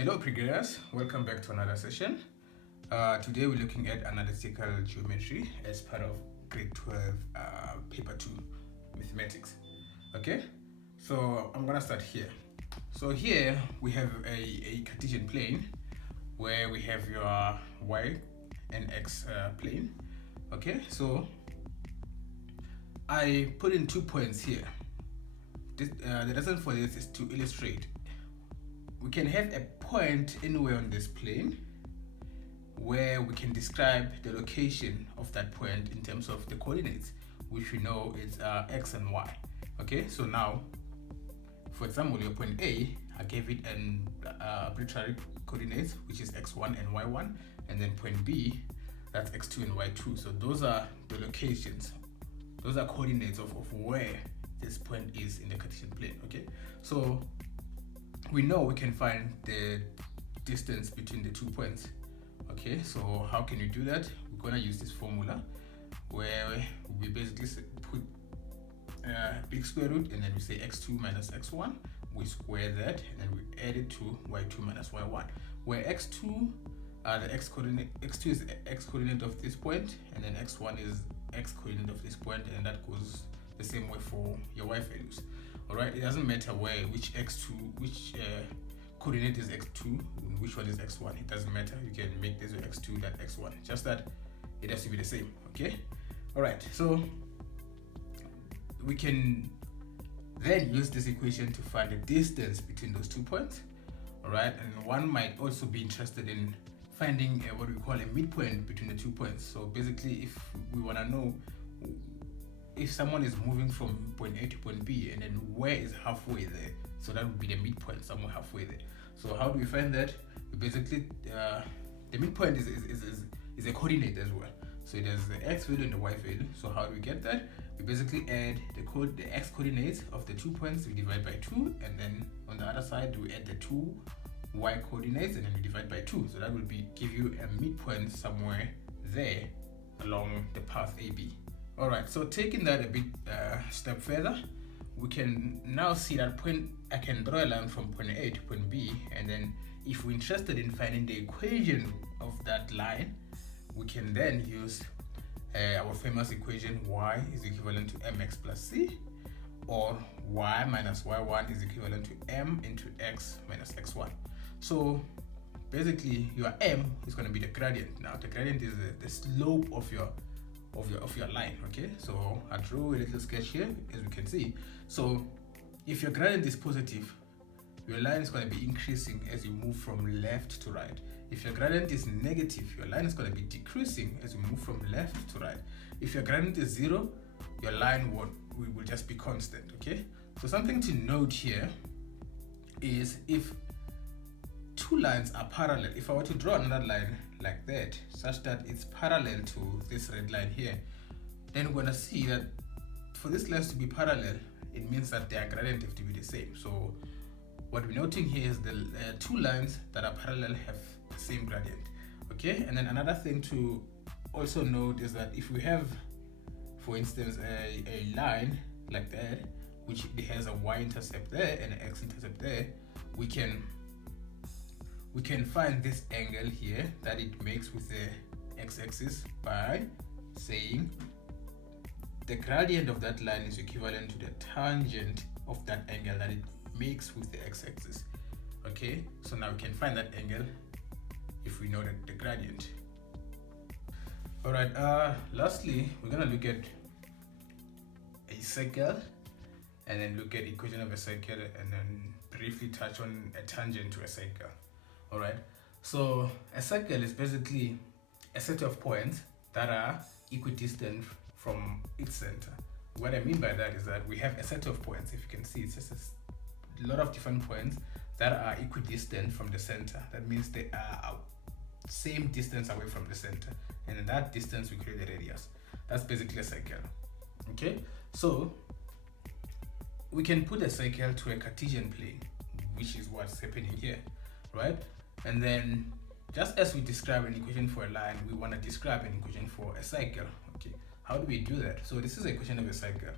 Hello PreGraders, welcome back to another session. Today we're looking at Analytical Geometry as part of grade 12 paper 2 mathematics. Okay, so I'm gonna start here. So here we have a Cartesian plane where we have your y and x plane. Okay, so I put in 2 points here. The reason for this is to illustrate we can have a point anywhere on this plane where we can describe the location of that point in terms of the coordinates, which we know is x and y. Okay, so now, for example, your point A, I gave it an arbitrary coordinates, which is x1 and y1, and then point B, that's x2 and y2. So those are the locations, those are coordinates of where this point is in the Cartesian plane. Okay, so we know we can find the distance between the 2 points. Okay, so how can you do that? We're gonna use this formula where we basically put big square root and then we say x2 minus x1, we square that and then we add it to y2 minus y1, where x2 the x coordinate, x2 is the x coordinate of this point, and then x1 is x coordinate of this point, and that goes the same way for your y values. Alright, it doesn't matter which coordinate is x2 and which one is x1. It doesn't matter. You can make this x2 that x1, just that it has to be the same. Okay, alright, so we can then use this equation to find the distance between those 2 points. Alright, and one might also be interested in finding what we call a midpoint between the 2 points. So basically, if we want to know if someone is moving from point A to point B and then where is halfway there, so that would be the midpoint, somewhere halfway there. So how do we find that? We basically the midpoint is a coordinate as well. So it has the x value and the y value. So how do we get that? We basically add the x coordinates of the 2 points, we divide by 2, and then on the other side we add the 2 y coordinates and then we divide by 2. So that will give you a midpoint somewhere there along the path AB. Alright, so taking that a bit step further, we can now see that point. I can draw a line from point A to point B, and then if we're interested in finding the equation of that line, we can then use our famous equation y is equivalent to mx plus c, or y minus y1 is equivalent to m into x minus x1. So basically your m is going to be the gradient. Now the gradient is the slope of your line. Okay, so I drew a little sketch here, as we can see. So if your gradient is positive, your line is going to be increasing as you move from left to right. If your gradient is negative, your line is going to be decreasing as you move from left to right. If your gradient is 0, your line will just be constant. Okay, so something to note here is if two lines are parallel, if I were to draw another line like that, such that it's parallel to this red line here, then we're going to see that for this lines to be parallel, it means that their gradient have to be the same. So what we're noting here is the two lines that are parallel have the same gradient. Okay, and then another thing to also note is that if we have, for instance, a line like that, which has a y-intercept there and an x-intercept there, we can find this angle here that it makes with the x-axis by saying the gradient of that line is equivalent to the tangent of that angle that it makes with the x-axis. Okay, so now we can find that angle if we know the gradient. Alright, lastly, we're gonna look at a circle and then look at equation of a circle and then briefly touch on a tangent to a circle. Alright, so a circle is basically a set of points that are equidistant from its center. What I mean by that is that we have a set of points. If you can see, it's just a lot of different points that are equidistant from the center. That means they are same distance away from the center, and in that distance we create a radius. That's basically a circle. Okay, so we can put a circle to a Cartesian plane, which is what's happening here, right? And then just as we describe an equation for a line, we want to describe an equation for a circle. Okay, how do we do that? So this is the equation of a circle.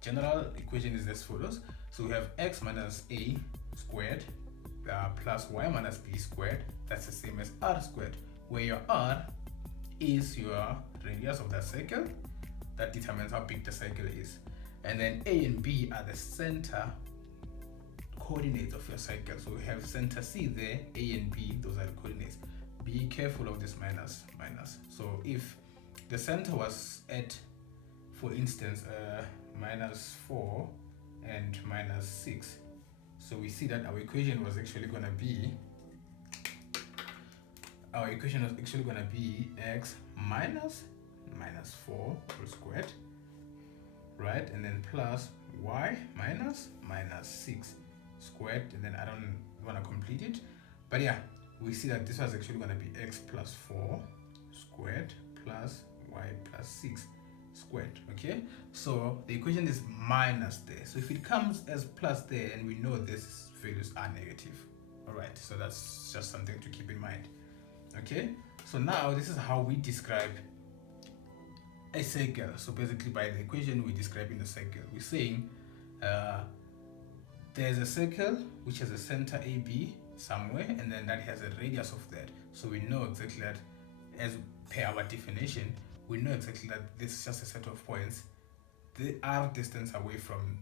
General equation is as follows. So we have x minus a squared plus y minus b squared, that's the same as r squared, where your r is your radius of that circle. That determines how big the circle is. And then a and b are the center coordinates of your circle. So we have center C there, a and b, those are the coordinates. Be careful of this minus. So if the center was at, for instance, -4 and -6, so we see that our equation was actually going to be x minus -4 whole squared, right? And then plus y minus -6 squared, and then I don't want to complete it, but yeah, we see that this was actually going to be x plus 4 squared plus y plus 6 squared. Okay, so the equation is minus there, so if it comes as plus there, and we know these values are negative. All right, so that's just something to keep in mind. Okay, so now this is how we describe a circle. So basically by the equation we're describing the circle. We're saying there's a circle which has a center AB somewhere, and then that has a radius of that. So we know exactly that, as per our definition, we know exactly that this is just a set of points. They are distance away from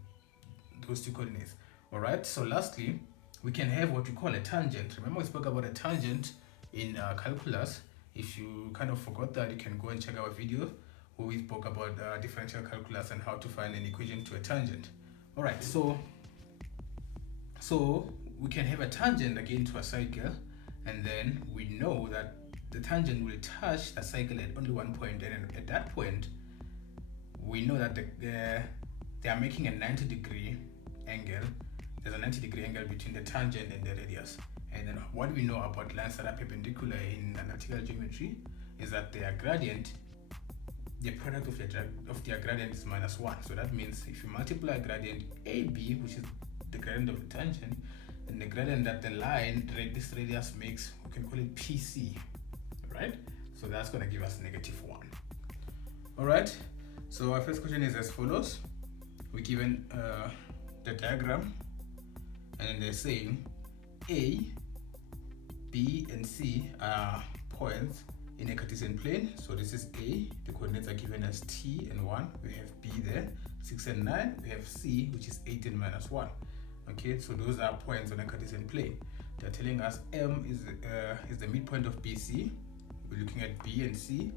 those two coordinates. All right, so lastly, we can have what we call a tangent. Remember we spoke about a tangent in calculus. If you kind of forgot that, you can go and check our video where we spoke about differential calculus and how to find an equation to a tangent. All right, so we can have a tangent again to a circle, and then we know that the tangent will touch the circle at only one point, and at that point we know that they are making a 90-degree angle. There's a 90-degree angle between the tangent and the radius. And then what we know about lines that are perpendicular in analytical geometry is that their gradient, the product of their gradient is -1. So that means if you multiply gradient AB, which is the gradient of the tangent, and the gradient that the line, this radius makes, we can call it PC, right? So that's going to give us -1. All right, so our first question is as follows. We're given the diagram, and then they're saying A, B, and C are points in a Cartesian plane. So this is A, the coordinates are given as t and 1. We have B there, 6 and 9. We have C, which is 8 and -1. Okay, so those are points on a Cartesian plane. They're telling us M is the midpoint of BC. We're looking at B and C,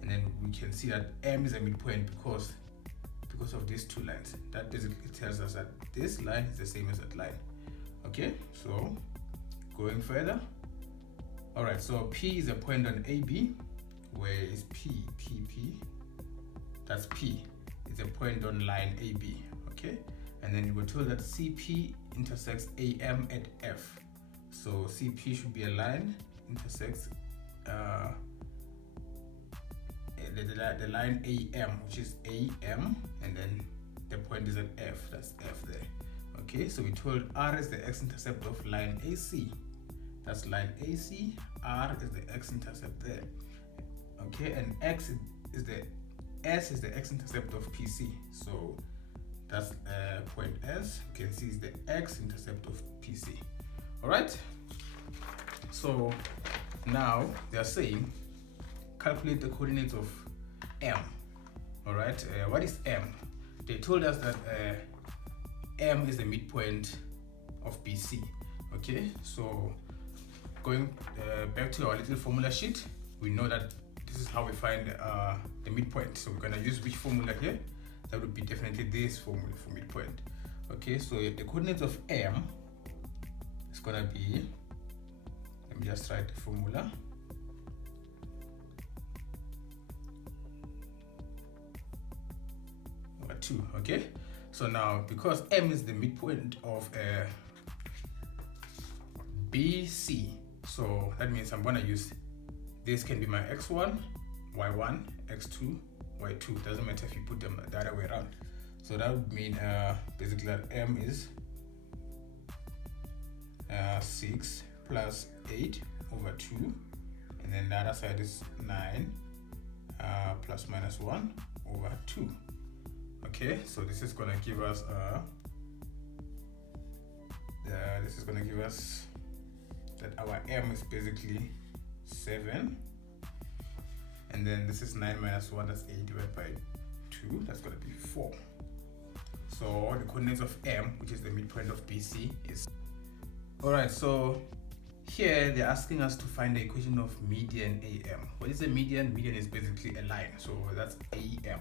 and then we can see that M is a midpoint because of these two lines. That basically tells us that this line is the same as that line. Okay, so going further. All right, so P is a point on AB. Where is P? P. That's P. It's a point on line AB. Okay, and then we were told that CP intersects AM at F. So CP should be a line intersects the line AM, which is AM, and then the point is at F. That's F there. Okay, so we told R is the x-intercept of line AC. That's line AC. R is the x-intercept there. Okay, and S is the x-intercept of PC. So that's point S. You can see is the x-intercept of PC. All right. So now they are saying calculate the coordinates of M. All right. What is M? They told us that M is the midpoint of BC. Okay, so going back to our little formula sheet, we know that this is how we find the midpoint. So we're going to use which formula here? That would be definitely this formula for midpoint. Okay, so the coordinates of M is going to be, let me just write the formula. Over 2, okay? So now, because M is the midpoint of BC, so that means I'm going to use, this can be my x1, y1, x2, y2. Doesn't matter if you put them the other way around. So that would mean basically that M is 6 plus 8 over 2, and then the other side is 9 plus -1 over 2. Okay, so this is going to give us that our m is basically 7, and then this is 9 minus 1, that's 8 divided by 2, that's going to be 4. So the coordinates of m, which is the midpoint of BC, is... Alright, so here they're asking us to find the equation of median AM. What is a median? Median is basically a line, so that's AM.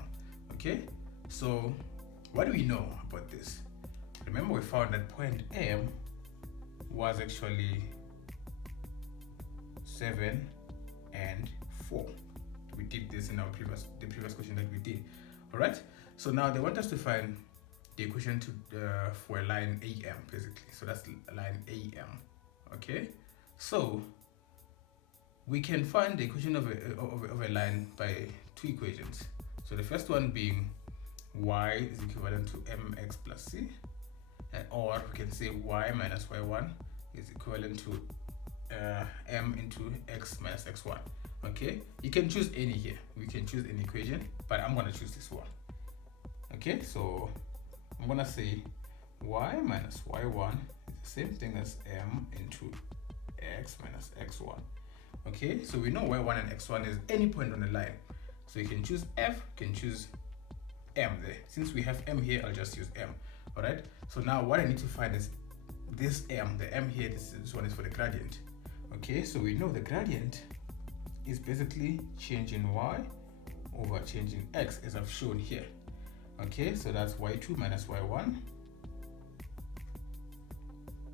Okay, so what do we know about this? Remember, we found that point M was actually 7 and 4. We did this in our previous question that we did. All right, so now they want us to find the equation to for a line AM, basically. So that's line AM. Okay, so we can find the equation of a line by two equations. So the first one being y is equivalent to mx plus c, or we can say y minus y1 is equivalent to m into x minus x1. Okay, you can choose any here. We can choose any equation, but I'm gonna choose this one. Okay, so I'm gonna say y minus y1 is the same thing as m into x minus x1. Okay, so we know y1 and x1 is any point on the line. So you can choose f, you can choose m there. Since we have m here, I'll just use m. All right, so now what I need to find is this m, the m here, this one is for the gradient. Okay, so we know the gradient is basically changing y over changing x, as I've shown here. Okay, so that's y2 minus y1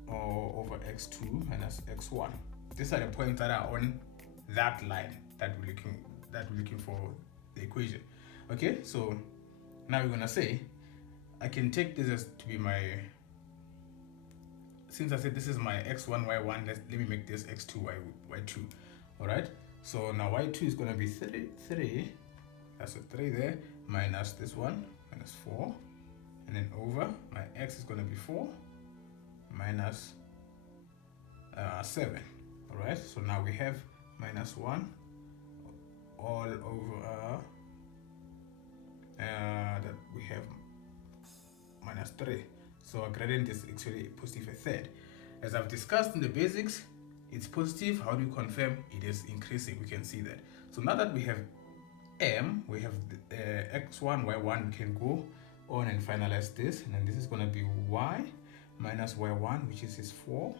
over x2 minus x1. These are the points that are on that line that we're looking for the equation. Okay, so now we're gonna say I can take this as to be my, since I said this is my x1 y1, let me make this x2 y2. All right, so now y2 is gonna be 3, that's a 3 there, minus this one, minus 4, and then over my x is gonna be 4 minus 7. All right, so now we have minus 1 all over that we have minus 3. So our gradient is actually positive a third. As I've discussed in the basics, it's positive. How do you confirm? It is increasing. We can see that. So now that we have m, we have x1, y1, we can go on and finalize this, and then this is going to be y minus y1, which is 4.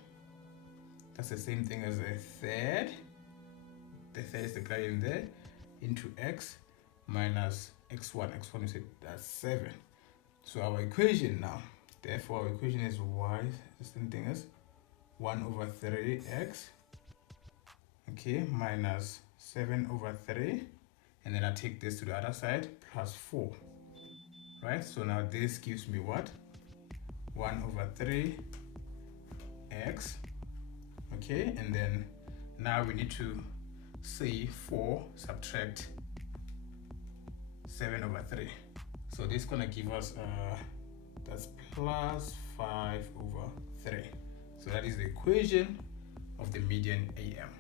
That's the same thing as a third. The third is the gradient there, into x minus x1. x1 is that's 7. So our equation now, therefore our equation is y, the same thing as 1 over 3x, okay, minus 7 over 3, and then I take this to the other side, plus 4. Right, so now this gives me what? 1 over 3x, okay, and then now we need to say 4 subtract 7 over 3. So this is gonna give us that's plus 5 over 3. So that is the equation of the median AM.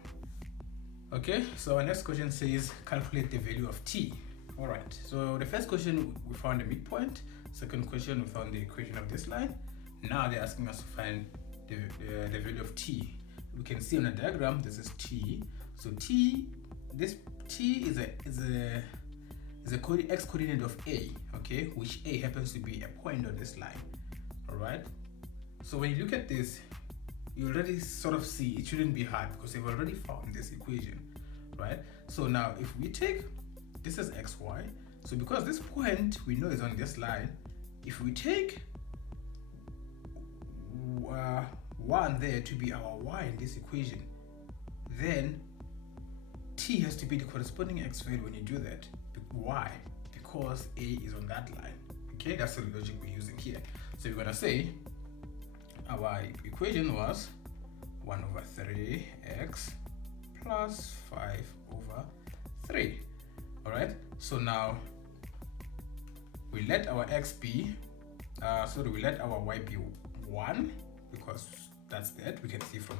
Okay, so our next question says calculate the value of t. All right, so the first question we found the midpoint. Second question we found the equation of this line. Now they're asking us to find the value of t. We can see on the diagram this is t. So t, this t is a x coordinate of a, okay, which a happens to be a point on this line. All right, so when you look at this, you already sort of see it shouldn't be hard because they've already found this equation, right? So now if we take this as xy, so because this point we know is on this line, if we take 1 there to be our y in this equation, then t has to be the corresponding x value when you do that. Why? Because a is on that line. Okay, that's the logic we're using here. So we're gonna say our equation was 1 over 3x plus 5 over 3. All right, so now we let our x be we let our y be 1, because that's that we can see from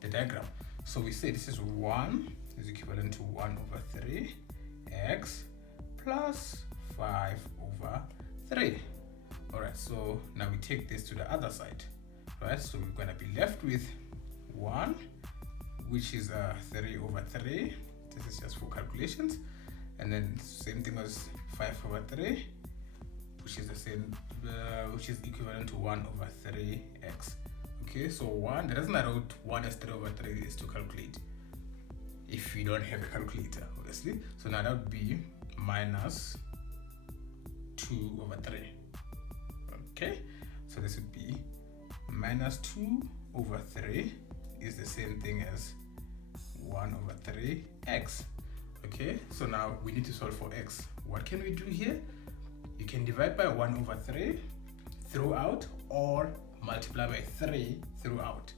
the diagram. So we say this is 1 is equivalent to 1 over 3x plus 5 over 3. All right, so now we take this to the other side. All right, so we're going to be left with 1, which is 3 over 3. This is just for calculations. And then same thing as 5 over 3, which is the same, which is equivalent to 1 over 3x. Okay, so 1, the reason I wrote 1 as 3 over 3 is to calculate if you don't have a calculator, obviously. So now that would be minus 2 over 3. Okay, so this would be minus 2 over 3 is the same thing as 1 over 3x. Okay, so now we need to solve for x. What can we do here? You can divide by 1 over 3 throughout, or multiply by 3 throughout.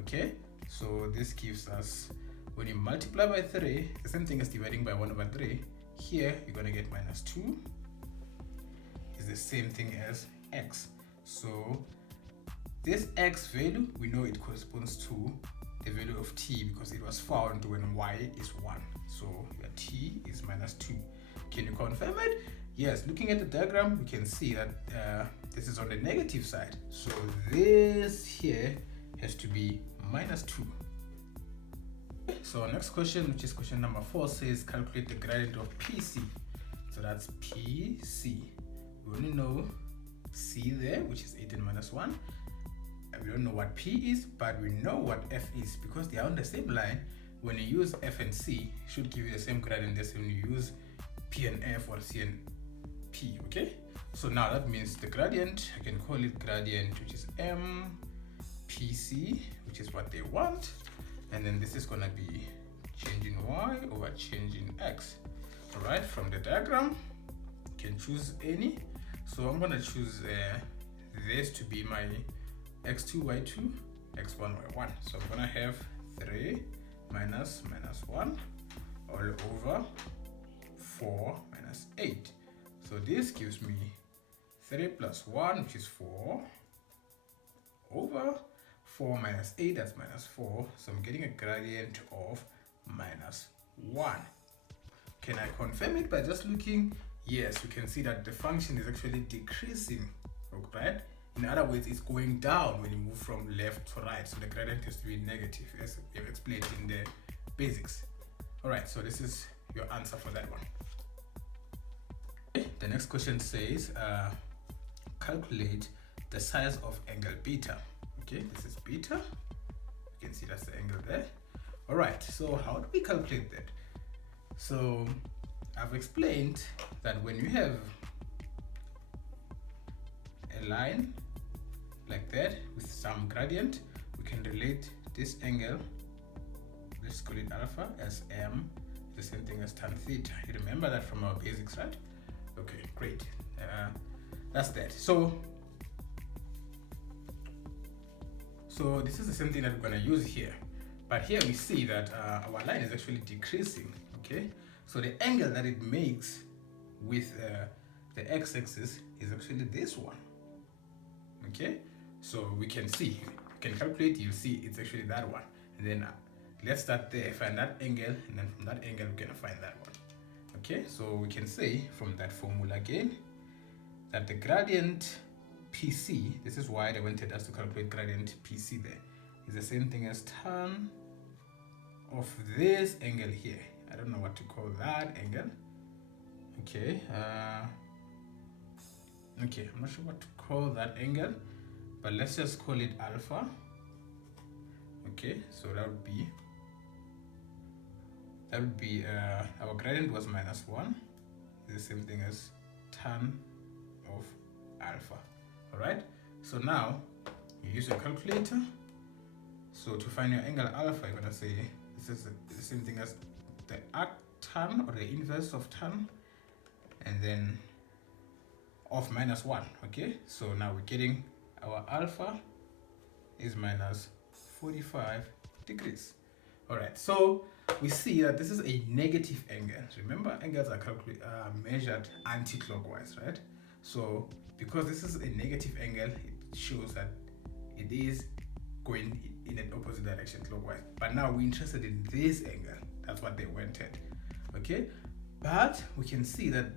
Okay, so this gives us, when you multiply by 3, the same thing as dividing by 1 over 3. Here you're going to get minus 2 is the same thing as x. So this x value, we know it corresponds to the value of t because it was found when y is 1. So your t is minus 2. Can you confirm it? Yes, looking at the diagram, we can see that this is on the negative side. So this here has to be minus 2. So our next question, which is question number 4, says calculate the gradient of PC. So that's PC. We only know C there, which is 18 minus 1. We don't know what P is, but we know what F is because they are on the same line. When you use F and C, it should give you the same gradient as when you use P and F or C and P. Okay, so now that means the gradient, I can call it gradient, which is M PC, which is what they want, and then this is gonna be change in y over change in x. All right, from the diagram you can choose any. So I'm gonna choose this to be my x2 y2 x1 y1. So I'm gonna have 3 minus 1 all over 4 minus 8. So this gives me 3 plus 1, which is 4, over 4 minus 8, that's minus 4. So I'm getting a gradient of minus 1. Can I confirm it by just looking? Yes, you can see that the function is actually decreasing, right? In other words, it's going down when you move from left to right. So the gradient has to be negative, as we have explained in the basics. All right, so this is your answer for that one. Okay, the next question says, calculate the size of angle beta. Okay, this is beta. You can see that's the angle there. All right, so how do we calculate that? So I've explained that when you have a line like that with some gradient, we can relate this angle, let's call it alpha, as m, the same thing as tan theta. You remember that from our basics, right? Okay, great. That's that. So this is the same thing that we're going to use here, but here we see that our line is actually decreasing. Okay, so the angle that it makes with the x-axis is actually this one. Okay, so we can see, you can calculate, you'll see it's actually that one. And then let's start there, find that angle, and then from that angle we're gonna find that one. Okay, so we can say from that formula again that the gradient PC, this is why they wanted us to calculate gradient PC there, is the same thing as tan of this angle here. I don't know what to call that angle. Okay, okay, I'm not sure what to call that angle, but let's just call it alpha. Okay, so that would be our gradient was minus 1, the same thing as tan of alpha. All right, so now you use your calculator. So to find your angle alpha, you're gonna say this is the same thing as the arctan, or the inverse of tan, and then of minus 1. Okay, so now we're getting our alpha is minus 45 degrees. All right, so we see that this is a negative angle. Remember, angles are measured anti-clockwise, right? So because this is a negative angle, it shows that it is going in an opposite direction, clockwise. But now we're interested in this angle. That's what they wanted. Okay, but we can see that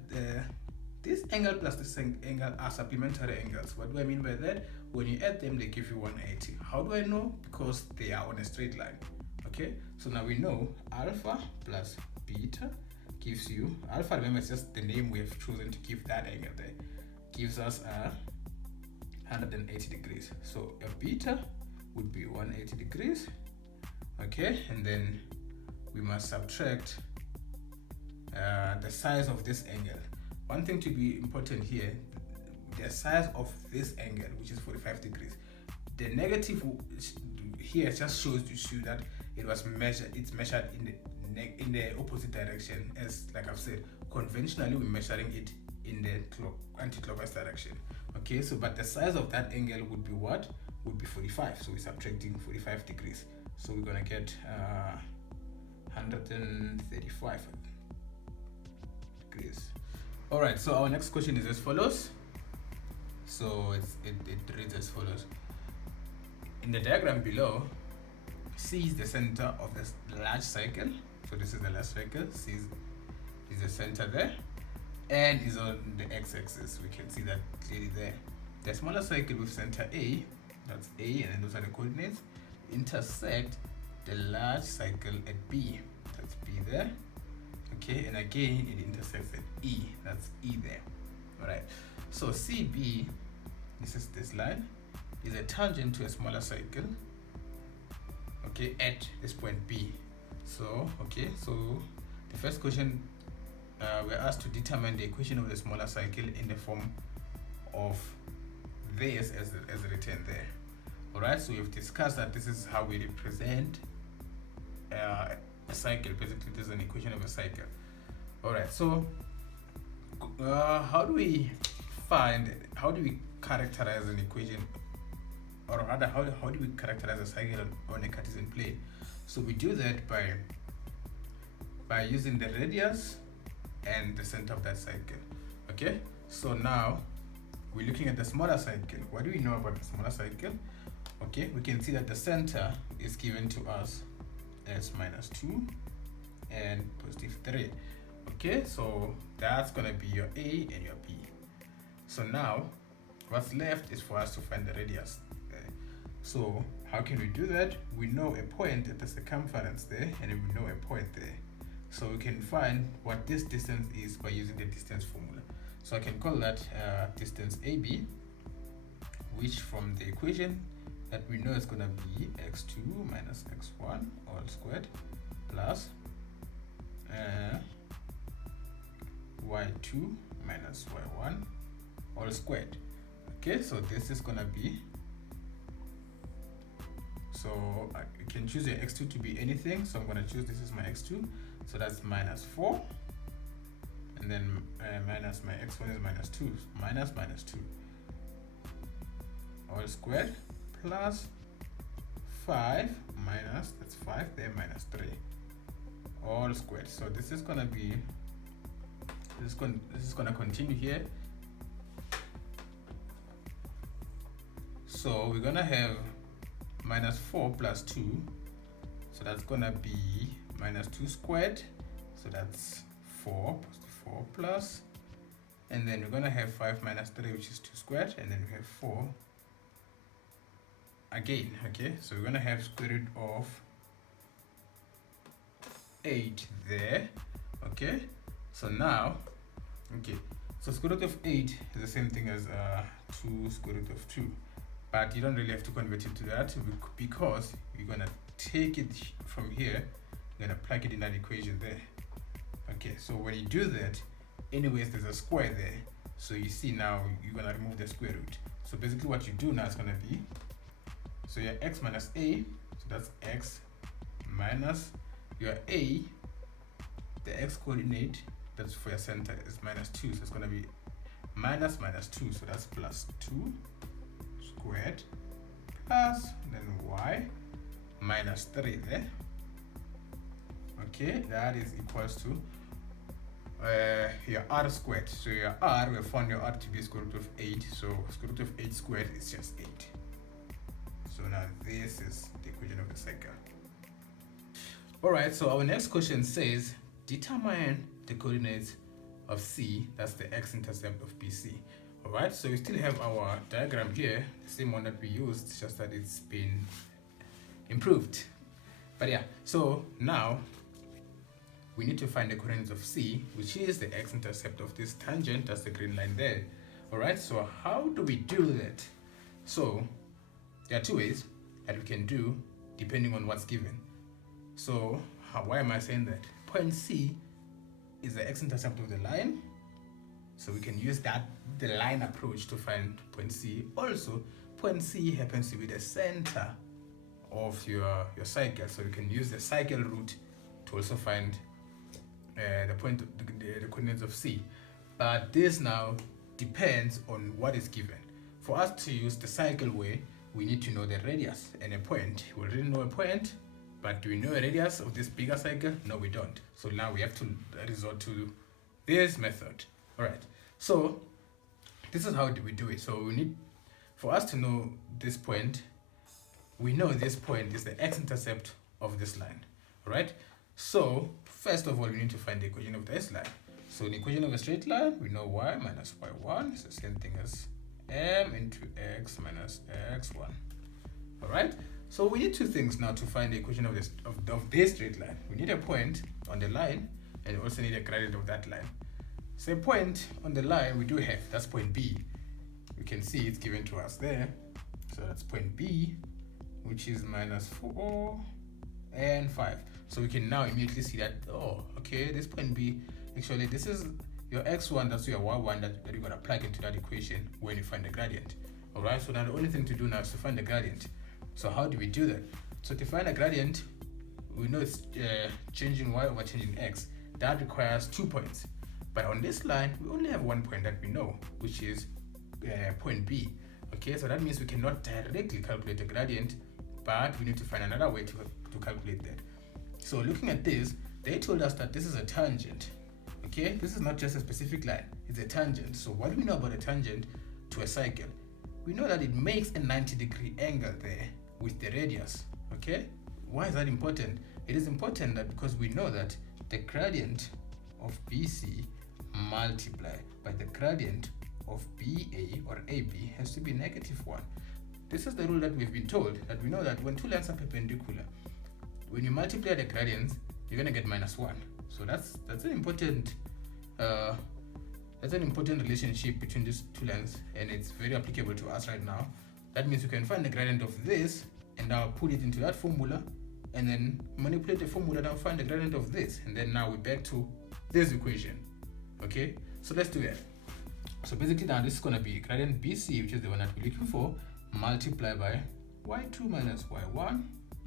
This angle plus this angle are supplementary angles. What do I mean by that? When you add them, they give you 180. How do I know? Because they are on a straight line. Okay, so now we know alpha plus beta gives you, alpha, remember, it's just the name we have chosen to give that angle there, gives us 180 degrees. So a beta would be 180 degrees. Okay, and then we must subtract the size of this angle. One thing to be important here, the size of this angle, which is 45 degrees. The negative here just shows you that it was measured. It's measured in the opposite direction, as like I've said, conventionally we're measuring it in the anti-clockwise direction. Okay, so but the size of that angle would be what? Would be 45. So we're subtracting 45 degrees. So we're gonna get 135 degrees. All right, so our next question is as follows. So it reads as follows. In the diagram below, C is the center of this large cycle. So this is the large cycle. C is the center there, and is on the x-axis. We can see that clearly there. The smaller cycle with center A, that's A, and then those are the coordinates, intersect the large cycle at B. That's B there. Okay, and again it intersects at E. That's E there. All right. So CB, this is this line, is a tangent to a smaller cycle. Okay, at this point B. So okay, so the first question, we're asked to determine the equation of the smaller cycle in the form of this as written there. All right, so we've discussed that this is how we represent a cycle. Basically, this is an equation of a cycle. All right, so how do we characterize an equation, or rather how do we characterize a cycle on a Cartesian plane? So we do that by using the radius and the center of that cycle. Okay, so now we're looking at the smaller cycle. What do we know about the smaller cycle? Okay, we can see that the center is given to us as -2 and +3. Okay, so that's gonna be your A and your B. So now what's left is for us to find the radius. So how can we do that? We know a point at the circumference there, and we know a point there. So we can find what this distance is by using the distance formula. So I can call that distance AB, which from the equation that we know is going to be x2 minus x1 all squared plus y2 minus y1 all squared. Okay, so this is going to be, so I can choose your x2 to be anything. So I'm going to choose, this is my x2. So that's -4. And then minus my x1 is -2. Minus -2. All squared plus 5 minus, that's 5 there, -3. All squared. So this is going to be, this is going to continue here. So we're going to have -4 plus 2, so that's gonna be -2 squared, so that's 4 plus, and then we're gonna have 5 minus 3, which is 2 squared, and then we have 4 again. Okay, so we're gonna have square root of 8 there. Okay, so now, okay, so square root of 8 is the same thing as 2 square root of 2. But you don't really have to convert it to that, because you're going to take it from here, you're going to plug it in that equation there. Okay, so when you do that, anyways, there's a square there. So you see now, you're going to remove the square root. So basically what you do now is going to be, so your x minus a, so that's x minus your a, the x coordinate, that's for your center, is -2. So it's going to be -2, so that's +2. Squared plus then y -3 there. Okay, that is equals to your r squared. So your r, we found your r to be square root of 8. So square root of 8 squared is just 8. So now this is the equation of the cycle. All right, so our next question says determine the coordinates of C, that's the x-intercept of BC. Alright, so we still have our diagram here, the same one that we used, just that it's been improved. But yeah, so now we need to find the coordinates of C, which is the x-intercept of this tangent, that's the green line there. Alright, so how do we do that? So there are two ways that we can do depending on what's given. So why am I saying that? Point C is the x-intercept of the line, so we can use the line approach to find point C. Also, point C happens to be the center of your cycle, so you can use the cycle route to also find the coordinates of C. But this now depends on what is given. For us to use the cycle way, we need to know the radius and a point. We already know a point, but do we know a radius of this bigger cycle? No, we don't. So now we have to resort to this method. All right, so this is how we do it. So we need, for us to know this point, we know this point is the x-intercept of this line. All right, so first of all, we need to find the equation of this line. So the equation of a straight line, we know y minus y1 is the same thing as m into x minus x1. All right, so we need two things now to find the equation of this straight line. We need a point on the line, and we also need a gradient of that line. So a point on the line we do have, that's point B. You can see it's given to us there. So that's point B, which is minus 4 and 5. So we can now immediately see that, oh, okay, this point B, actually this is your x1, that's your y1 that you're going to plug into that equation when you find the gradient. All right, so now the only thing to do now is to find the gradient. So how do we do that? So to find a gradient, we know it's changing y over changing x. That requires 2 points. But on this line, we only have 1 point that we know, which is point B. Okay, so that means we cannot directly calculate the gradient, but we need to find another way to calculate that. So looking at this, they told us that this is a tangent. Okay, this is not just a specific line, it's a tangent. So what do we know about a tangent to a cycle? We know that it makes a 90-degree angle there with the radius. Okay, why is that important? It is important that because we know that the gradient of BC multiplied by the gradient of BA or AB has to be -1. This is the rule that we've been told, that we know that when two lines are perpendicular, when you multiply the gradients, you're going to get -1. So that's an important relationship between these two lines, and it's very applicable to us right now. That means you can find the gradient of this and now put it into that formula, and then manipulate the formula, now find the gradient of this, and then now we're back to this equation. Okay, so let's do that. So basically now this is going to be gradient BC, which is the one that we're looking for, multiplied by y2 minus y1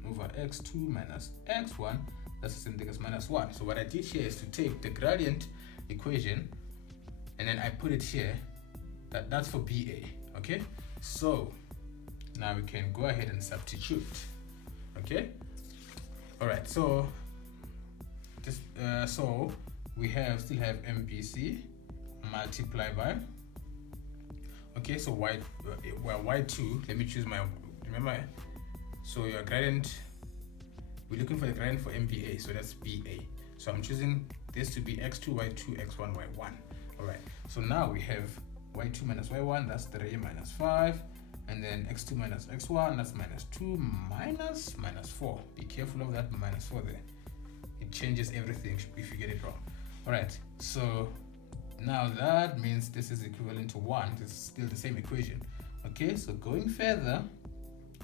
over x2 minus x1. That's the same thing as -1. So what I did here is to take the gradient equation and then I put it here, that's for BA. Okay, so now we can go ahead and substitute. Okay, all right, so this so we still have MBC multiplied by, okay, so y2, let me choose my, remember, so your gradient, we're looking for the gradient for MBA, so that's BA. So I'm choosing this to be x2, y2, x1, y1. All right, so now we have y2 minus y1, that's 3 minus 5, and then x2 minus x1, that's -2 minus -4. Be careful of that -4 there. It changes everything if you get it wrong. All right, so now that means this is equivalent to 1. This is still the same equation. Okay, so going further,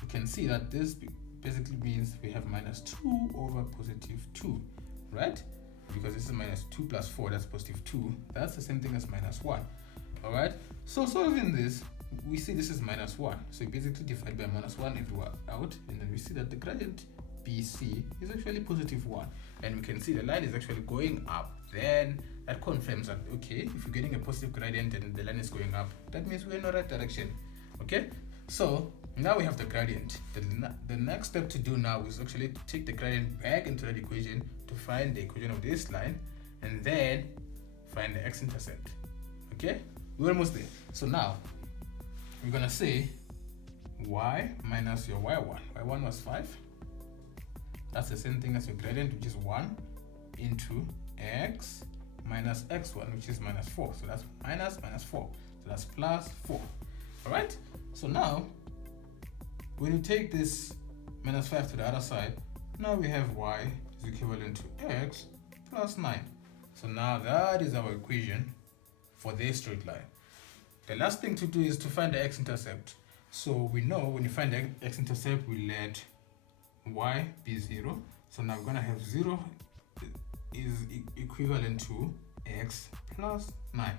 you can see that this basically means we have -2 over +2, right? Because this is -2 plus 4, that's +2. That's the same thing as -1. All right, so solving this, we see this is -1. So we basically divide by -1 everywhere out, and then we see that the gradient BC is actually +1. And we can see the line is actually going up. Then that confirms that, okay, if you're getting a positive gradient and the line is going up, that means we're in the right direction. Okay, so now we have the gradient. The next step to do now is actually to take the gradient back into that equation to find the equation of this line, and then find the x-intercept. Okay, we're almost there. So now we're gonna say y minus your y1. Y1 was 5. That's the same thing as your gradient, which is 1, into x minus x1, which is minus 4. So that's minus 4. So that's plus 4. All right. So now, when you take this minus 5 to the other side, now we have y is equivalent to x plus 9. So now that is our equation for this straight line. The last thing to do is to find the x-intercept. So we know when you find the x-intercept, we let y be 0. So now we're going to have 0 is equivalent to x plus 9.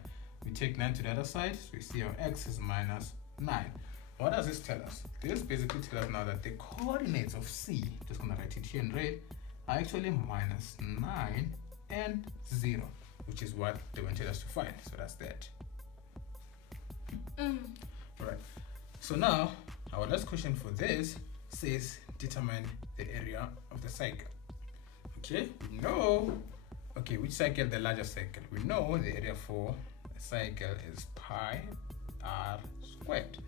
We take 9 to the other side, so we see our x is minus 9. What does this tell us? This basically tells us now that the coordinates of C, just going to write it here in red, are actually minus 9 and 0, which is what they wanted us to find. So that's that. All right. So now, our last question for this says determine the area of the cycle. Okay, we know, okay, which cycle? The larger cycle. We know the area for a cycle is pi r squared.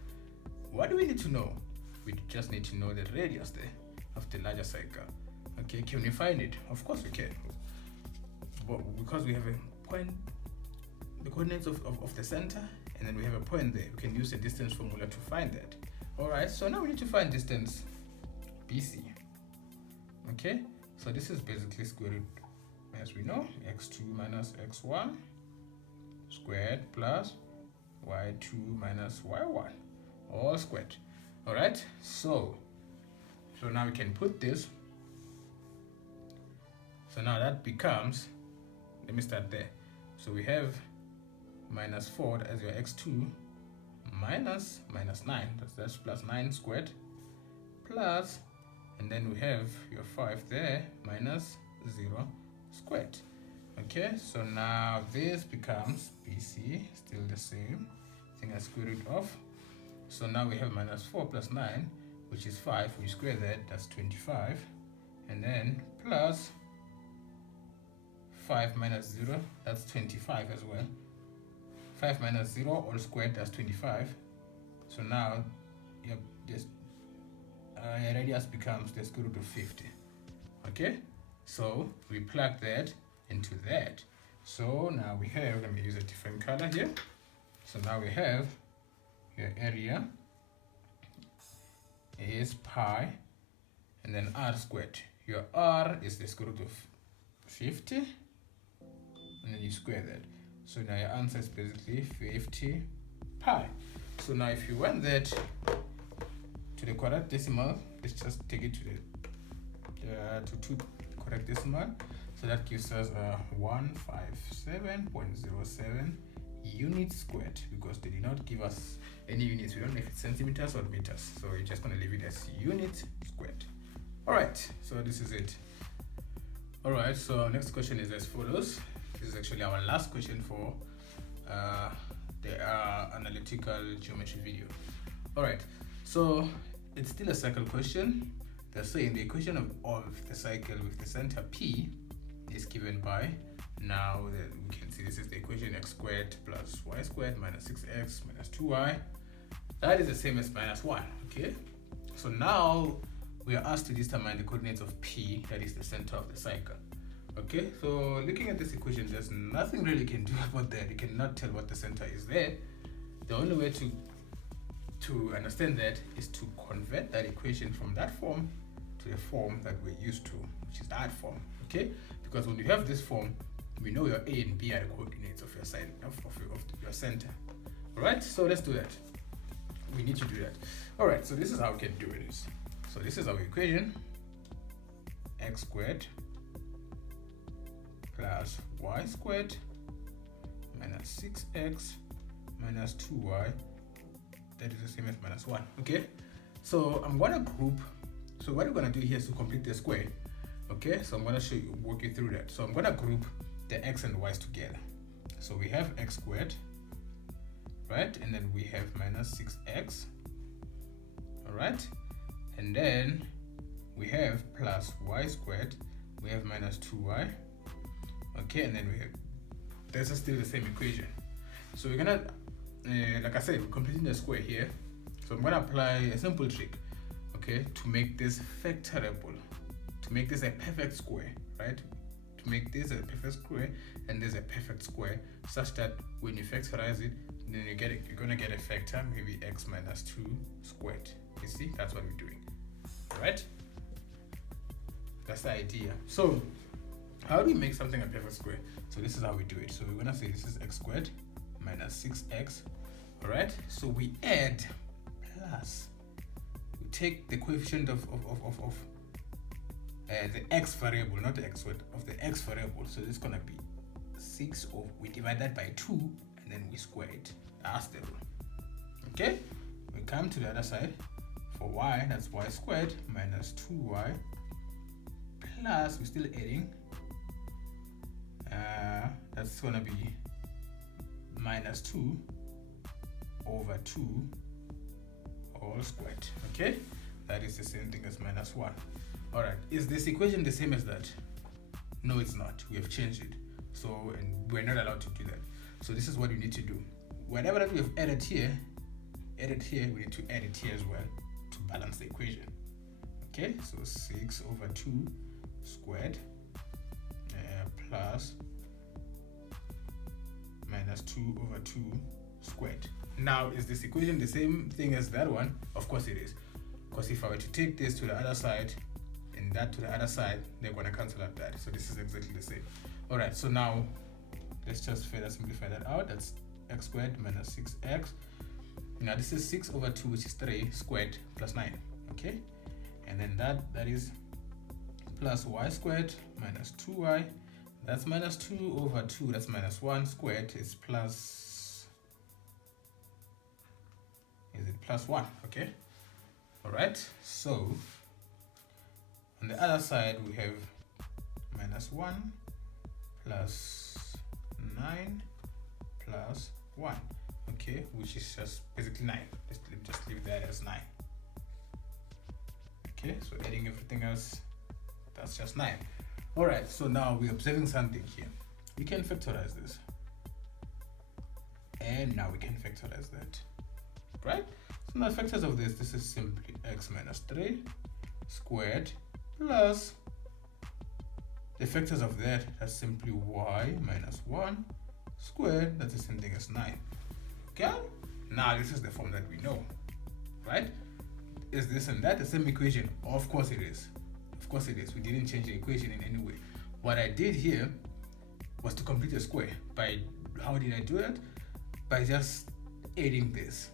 What do we need to know? We just need to know the radius there of the larger cycle. Okay, can we find it? Of course we can. But because we have a point, the coordinates of the center, and then we have a point there, we can use the distance formula to find that. All right, so now we need to find distance BC. Okay, so this is basically square root, as we know, x2 minus x1 squared plus y2 minus y1, all squared. All right, so now we can put this. So now that becomes, let me start there. So we have minus 4 as your x2 minus 9, that's plus 9 squared, plus, and then we have your 5 there minus 0 squared. Okay, so now this becomes BC, still the same thing as square root of. So now we have minus 4 plus 9, which is 5. We square that, that's 25, and then plus 5 minus 0, that's 25 as well. 5 minus 0 all squared, that's 25. So now your radius becomes the square root of 50. Okay, so we plug that into that. So now we have, let me use a different color here. So now we have your area is pi and then r squared. Your r is the square root of 50, and then you square that. So now your answer is basically 50 pi. So now if you want that to the correct decimal, let's just take it to the to two correct decimal. So that gives us 157.07 units squared, because they did not give us any units. We don't know if it's centimeters or meters, so we're just going to leave it as units squared. All right, so this is it. All right, so our next question is as follows. This is actually our last question for the analytical geometry video. All right, so it's still a cycle question. They're saying the equation of the cycle with the center P is given by, now we can see this is the equation x squared plus y squared minus 6x minus 2y. That is the same as minus 1. Okay, so now we are asked to determine the coordinates of P, that is the center of the cycle. Okay, so looking at this equation, there's nothing really you can do about that. You cannot tell what the center is there. The only way to understand that is to convert that equation from that form to the form that we're used to, which is that form. Okay, because when you have this form, we know your A and B are the coordinates of your side of your center. All right, so let's do that. We need to do that. All right, so this is how we can do it. So this is our equation: x squared plus y squared minus 6x minus 2y, that is the same as minus 1. Okay, so I'm going to group. So what we're going to do here is to complete the square. Okay, so I'm going to walk you through that. So I'm going to group the x and y's together. So we have x squared, right? And then we have minus 6x, all right? And then we have plus y squared, we have minus 2y. Okay, and then we have, this is still the same equation. So we're gonna, like I said, we're completing the square here. So I'm gonna apply a simple trick, okay, to make this factorable, to make this a perfect square, right? to make this a perfect square and this a perfect square, such that when you factorize it, then you're gonna get a factor, maybe x minus 2 squared. You see, that's what we're doing. Right? That's the idea. So how do we make something a perfect square? So this is how we do it. So we're gonna say this is x squared minus 6x. Alright, so we add plus, we take the coefficient of the x variable, not the x squared, of the x variable. So this is gonna be 6 over, we divide that by 2 and then we square it. That's the rule. Okay, we come to the other side. For y, that's y squared minus 2y plus, we're still adding, that's gonna be minus 2 over 2 all squared. Okay, that is the same thing as minus 1. All right, is this equation the same as that? No, it's not. We have changed it. So, and we're not allowed to do that. So this is what we need to do. Whatever that we have added here, we need to add it here as well to balance the equation. Okay, so 6 over 2 squared plus minus 2 over 2 squared. Now, is this equation the same thing as that one? Of course it is. Because if I were to take this to the other side and that to the other side, they're going to cancel out that. So this is exactly the same. All right, so now let's just further simplify that out. That's x squared minus 6x. Now this is 6 over 2, which is 3 squared plus 9. Okay, and then that is plus y squared minus 2y. That's minus 2 over 2, that's minus 1 squared is plus, is it plus 1? Okay, all right, so on the other side we have minus 1 plus 9 plus 1, okay, which is just basically 9. Let's just leave that as 9. Okay, so adding everything else, that's just 9. All right, so now we're observing something here. We can factorize this, and now we can factorize that, right? So now factors of this is simply x minus 3 squared plus the factors of that's simply y minus 1 squared, that's the same thing as 9. Okay, now this is the form that we know, right? Is this and that the same equation? Of course it is. Of course it is. We didn't change the equation in any way. What I did here was to complete a square. By how did I do it? By just adding this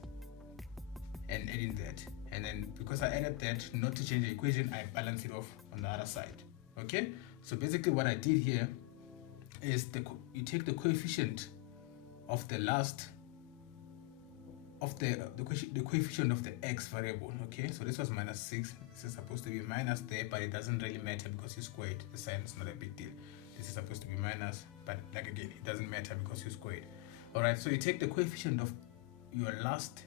and adding that, and then because I added that, not to change the equation, I balance it off on the other side. Okay, so basically what I did here is you take the coefficient of the last of the coefficient of the x variable. Okay, so this was minus 6. This is supposed to be minus there, but it doesn't really matter because you squared. The sign is not a big deal. This is supposed to be minus, but like again, it doesn't matter because you squared. All right, so you take the coefficient of your last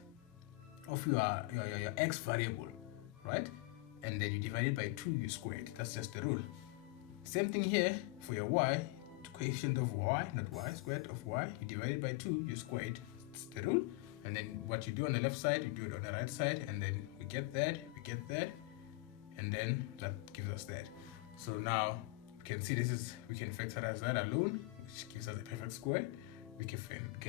of your x variable, right, and then you divide it by 2, you square it. That's just the rule. Same thing here for your y. The coefficient of y, not y squared, of y, you divide it by 2, you square it. It's the rule. And then what you do on the left side, you do it on the right side, and then we get that, and then that gives us that. So now we can see we can factorize that alone, which gives us a perfect square. We can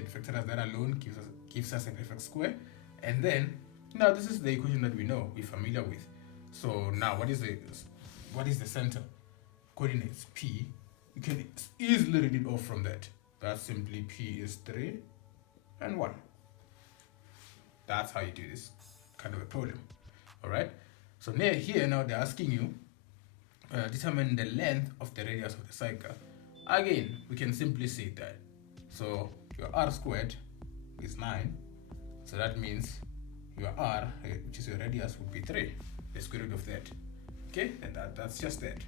factorize that alone, gives us a perfect square. And then now this is the equation that we know, we're familiar with. So now what is the center? Coordinates P. You can easily read it off from that. That's simply P is 3 and 1. That's how you do this kind of a problem. All right, so here now they're asking you determine the length of the radius of the cycle. Again, we can simply say that. So your r squared is 9, so that means your r, which is your radius, would be 3, the square root of that. Okay, and that's just that.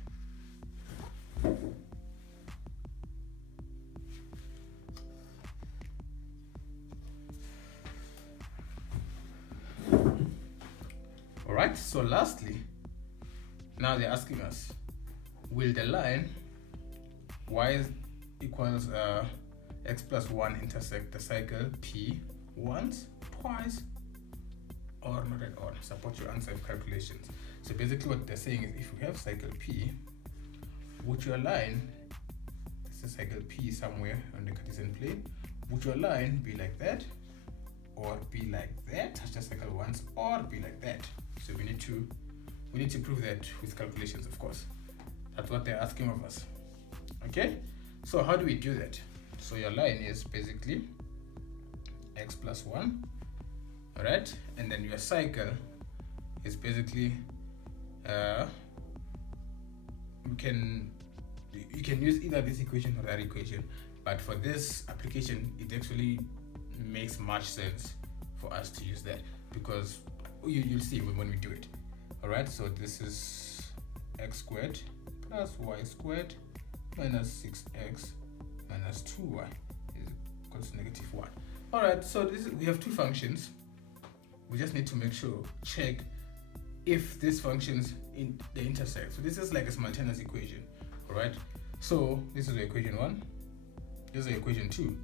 Alright, so lastly, now they're asking us, will the line y equals x plus 1 intersect the cycle P once, twice, or not at all? Support your answer with calculations. So basically what they're saying is, if we have cycle P, would your line a circle P somewhere on the Cartesian plane, would your line be like that, or be like that, touch the circle once, or be like that? So we need to prove that with calculations, of course. That's what they're asking of us. Okay, so how do we do that? So your line is basically x plus 1, all right, and then your cycle is basically you can use either this equation or that equation, but for this application it actually makes much sense for us to use that, because you'll see when we do it. All right, so this is x squared plus y squared minus 6x minus 2y is equals to negative 1. All right, so we have two functions. We just need to check if these functions they intersect. So this is like a simultaneous equation. All right, so this is the equation 1, this is the equation 2.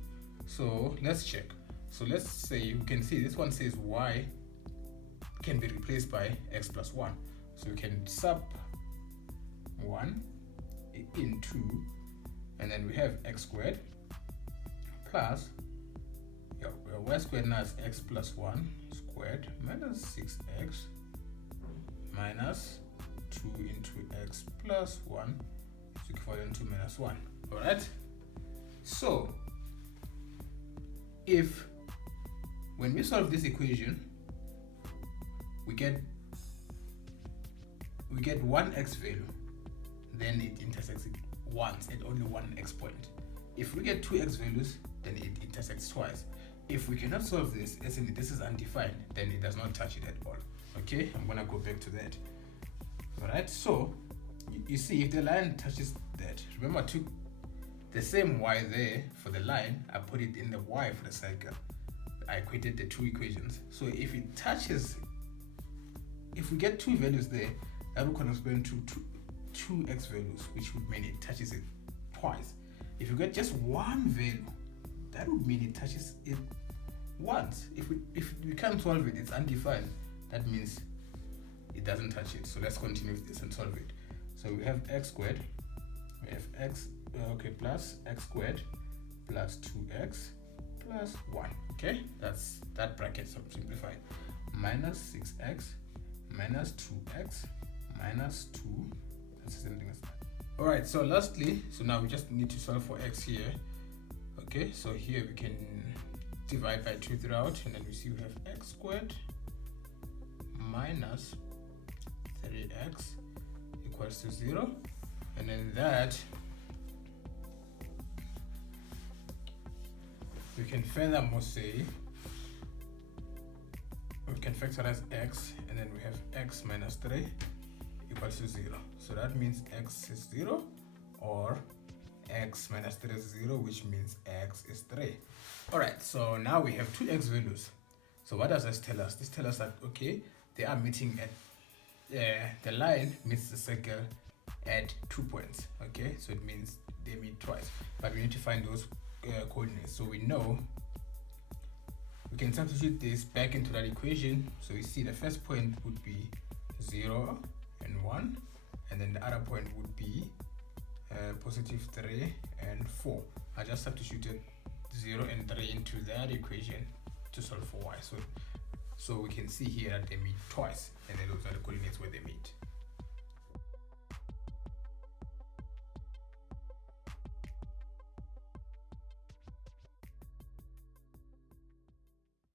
So let's check. So let's say we can see this one says y can be replaced by x plus 1. So we can sub 1 into, and then we have x squared plus y squared now is x plus 1 squared minus 6x minus 2 into x plus 1 is equivalent to minus 1. All right, so if when we solve this equation we get one x value, then it intersects it once at only one x point. If we get two x values, then it intersects twice. If we cannot solve this, as in this is undefined, then it does not touch it at all. Okay, I'm gonna go back to that. All right, so you see, if the line touches that, remember I took the same y there for the line, I put it in the y for the cycle. I equated the two equations. So if it touches, if we get two values there, that will correspond to two x values, which would mean it touches it twice. If you get just one value, that would mean it touches it once. If we can't solve it, it's undefined, that means it doesn't touch it. So let's continue with this and solve it. So we have x squared, we have plus x squared plus 2x plus 1. Okay, that's that bracket simplified. Minus 6x minus 2x minus 2. That's the same thing as that. All right, so lastly, so now we just need to solve for x here. Okay, so here we can divide by 2 throughout, and then we see we have x squared minus 3x equals to 0, and then that we can furthermore say we can factorize x, and then we have x minus 3 equals to 0. So that means x is 0, or x minus 3 is 0, which means x is 3. All right, so now we have two x values. So what does this tell us? This tells us that, okay, they are meeting at the line meets the circle at 2 points. Okay, so it means they meet twice, but we need to find those coordinates. So we know we can substitute this back into that equation. So we see the first point would be 0 and 1, and then the other point would be positive 3 and 4. I just substituted 0 and 3 into that equation to solve for y. So we can see here that they meet twice, and then those are the coordinates where they meet.